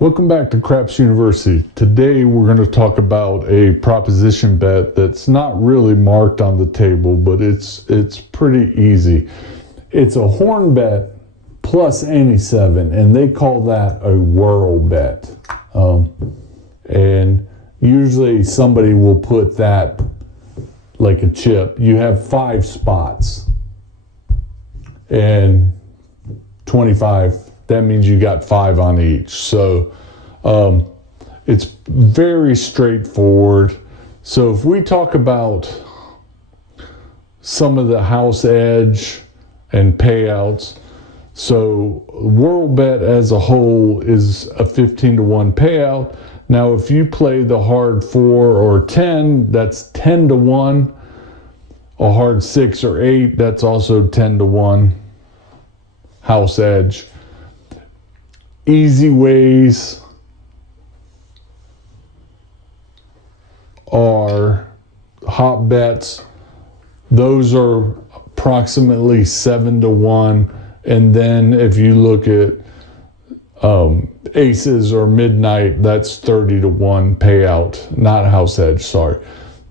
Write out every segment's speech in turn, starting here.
Welcome back to Craps University. Today we're going to talk about a proposition bet that's not really marked on the table, but it's pretty easy. It's a horn bet plus any 7, and they call that a whirl bet. And usually somebody will put that like a chip. You have 5 spots and 25. That means you got 5 on each. So it's very straightforward. So if we talk about some of the house edge and payouts, so Whirl Bet as a whole is a 15-to-1 payout. Now if you play the hard 4 or 10, that's 10-to-1. A hard 6 or 8, that's also 10-to-1 house edge. Easy ways are hot bets. Those are approximately 7-to-1. And then if you look at aces or midnight, that's 30-to-1 payout, not house edge, sorry.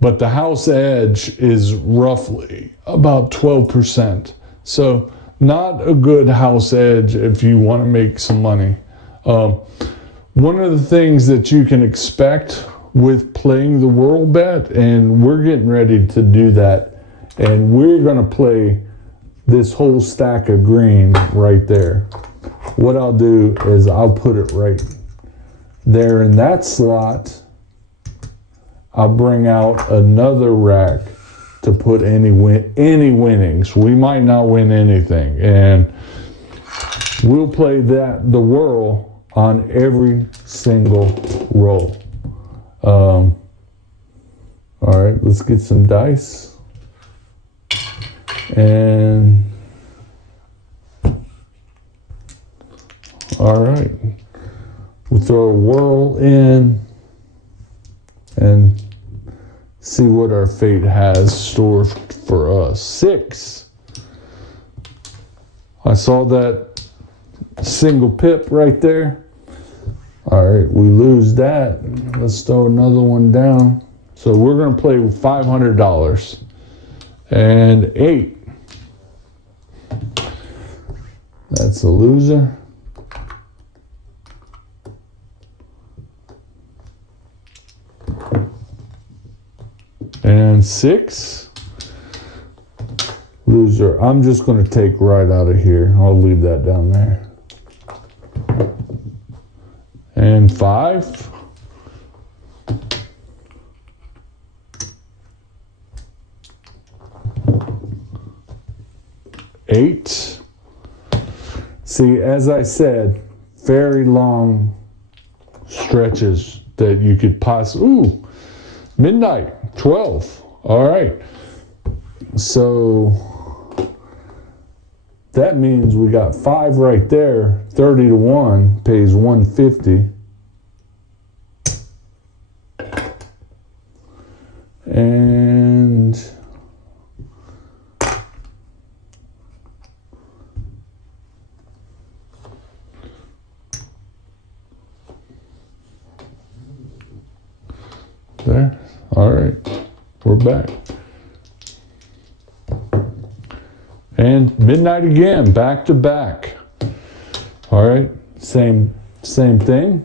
But the house edge is roughly about 12%. So not a good house edge if you want to make some money. One of the things that you can expect with playing the Whirl Bet, and we're getting ready to do that, and we're going to play this whole stack of green right there. What I'll do is I'll put it right there in that slot. I'll bring out another rack to put any winnings. We might not win anything, and we'll play the whirl on every single roll. All right, let's get some dice. And all right, we'll throw a whirl in and see what our fate has stored for us. 6. I saw that single pip right there. All right, we lose that. Let's throw another one down. So we're going to play with $500. And 8. That's a loser. And 6. Loser. I'm just going to take right out of here. I'll leave that down there. And 5. $8. See, as I said, very long stretches that you could possibly. Ooh, midnight, 12. All right. So that means we got 5 right there. 30-to-1 pays 150. And there. All right. We're back. And midnight again, back to back. All right, same thing.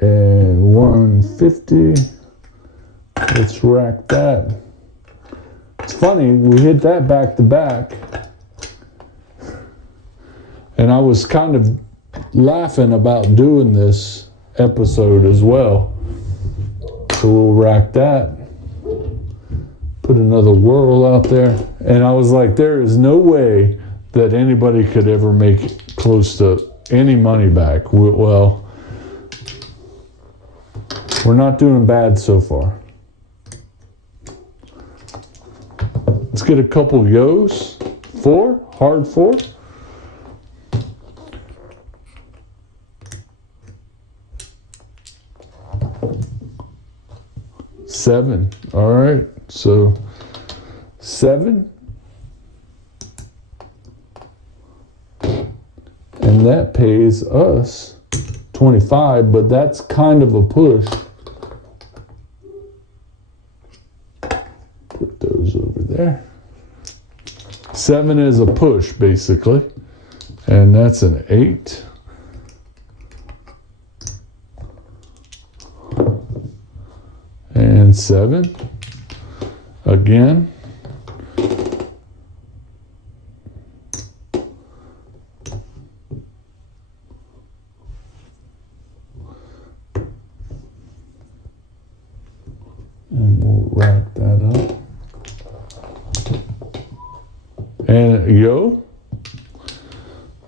And 150. Let's rack that. It's funny, we hit that back to back. And I was kind of laughing about doing this episode as well. So we'll rack that. Put another whirl out there. And I was like, there is no way that anybody could ever make close to any money back. Well, we're not doing bad so far. Let's get a couple yo's. 4, hard 4. 7. All right. So 7. And that pays us 25, but that's kind of a push. Put those over there. 7 is a push, basically. And that's an 8. And 7. Again. And we'll rack that up. And yo.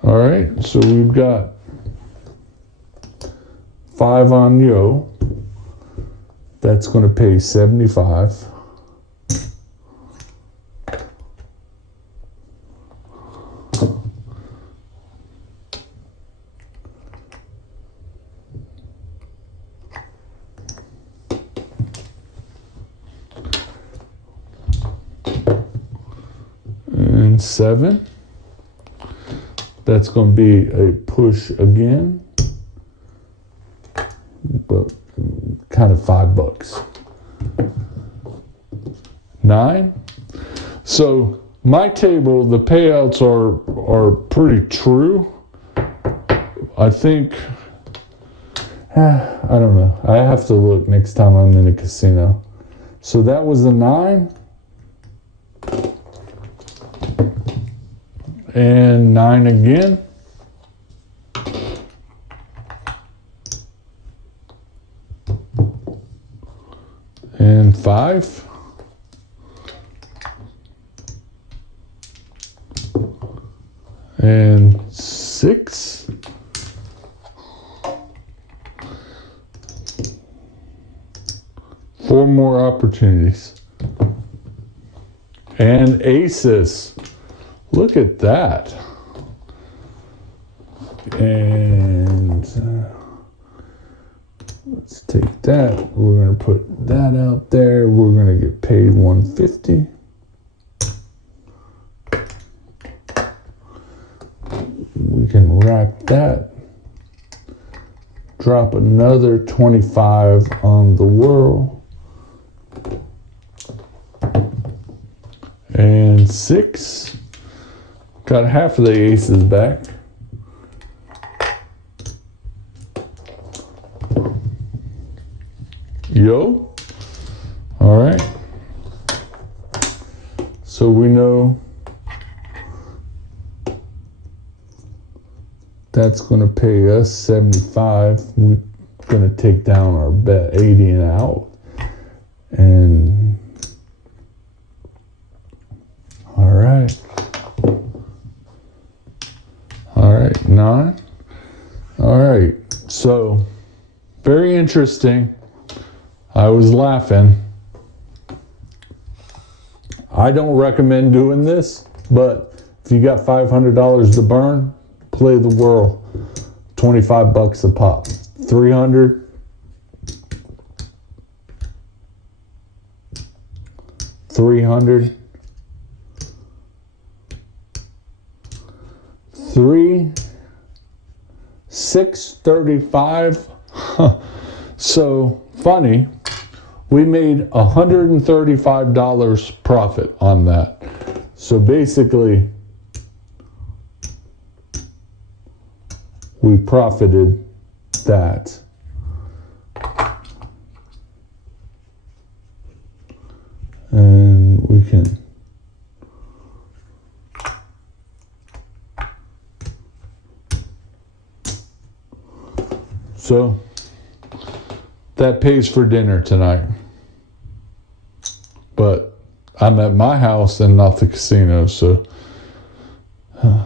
All right, so we've got 5 on yo. That's going to pay 75. And 7. That's going to be a push again, but kind of $5. 9. So my table, the payouts are pretty true. I think, I don't know. I have to look next time I'm in a casino. So that was a 9. And 9 again. And 5. And 6. Four more opportunities. And aces. Look at that. And let's take that. We're going to put that out there. We're going to get paid $150. We can rack that. Drop another 25 on the whirl. And 6. Got half of the aces back. Yo. All right. So we know that's going to pay us 75. We're going to take down our bet 80 and out. And all right. All right, 9. All right, so very interesting. I was laughing. I don't recommend doing this, but if you got $500 to burn, play the whirl. $25 a pop. 300. 300. 3, 635. So funny, we made $135 profit on that. So basically, we profited that. And we can so that pays for dinner tonight. But I'm at my house and not the casino, so I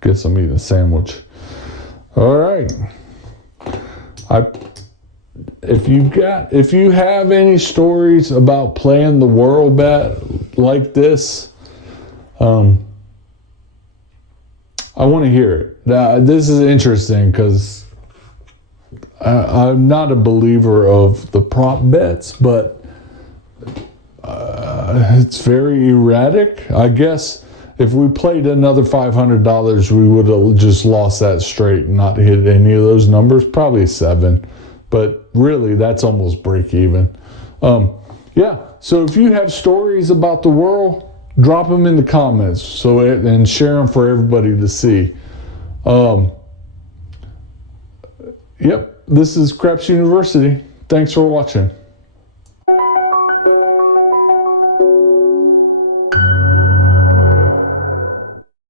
guess I'm eating a sandwich. All right. If you have any stories about playing the Whirl Bet like this, I want to hear it. This is interesting because I'm not a believer of the prop bets, but it's very erratic. I guess if we played another $500, we would have just lost that straight and not hit any of those numbers. Probably 7, but really that's almost break even. Yeah. So if you have stories about the Whirl, drop them in the comments and share them for everybody to see. Yep. This is Craps University. Thanks for watching.